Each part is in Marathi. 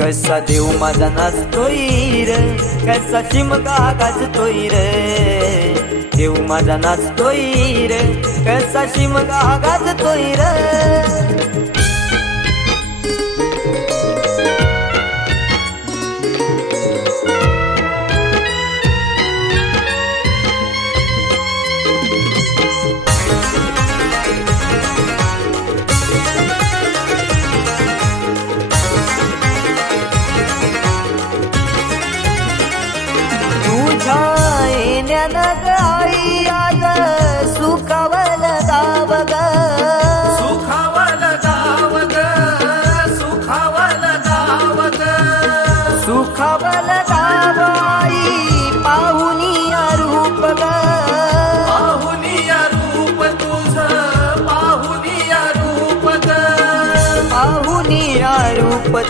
कसा देव माझा नाचतोय र? कसा शिमगा गाजतोय र? देव माझा नाचतोय र कसा शिमगा गाजतोय र?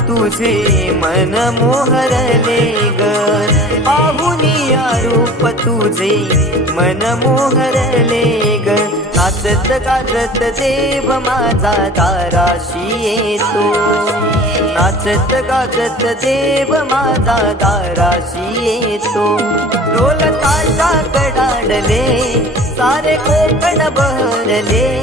तुझे मन मोहरले ग. पाहुनी रूप तुझे मन मोहरले ग. काजत काजत देव माझा दाराशी येतो. नाचत गाजत देव माझा दाराशी येतो. ढोल ताशा कडाडले सारे कोकण बहरले.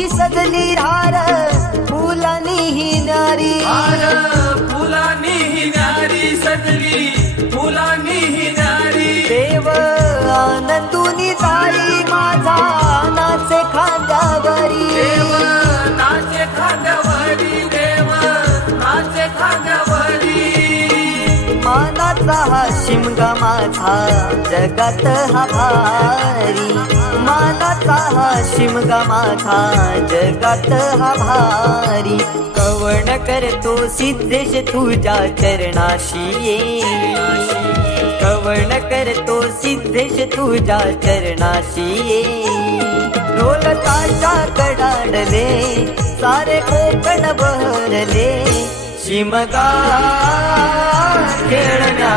ही सजली हार फुलानी ही नारी. हार फुलानी ही नारी सजली शिमगा माझा. जगात हा भारी मानाचा हा शिमगा माझा. जगात हा भारी कवण करतो सिद्धेश तुझ्या चरणाशी कवण करतो सिद्धेश तुझ्या चरणाशी ढोलताच्या कडाडले सारे कोकण बहरले. शिमगा खेळण्या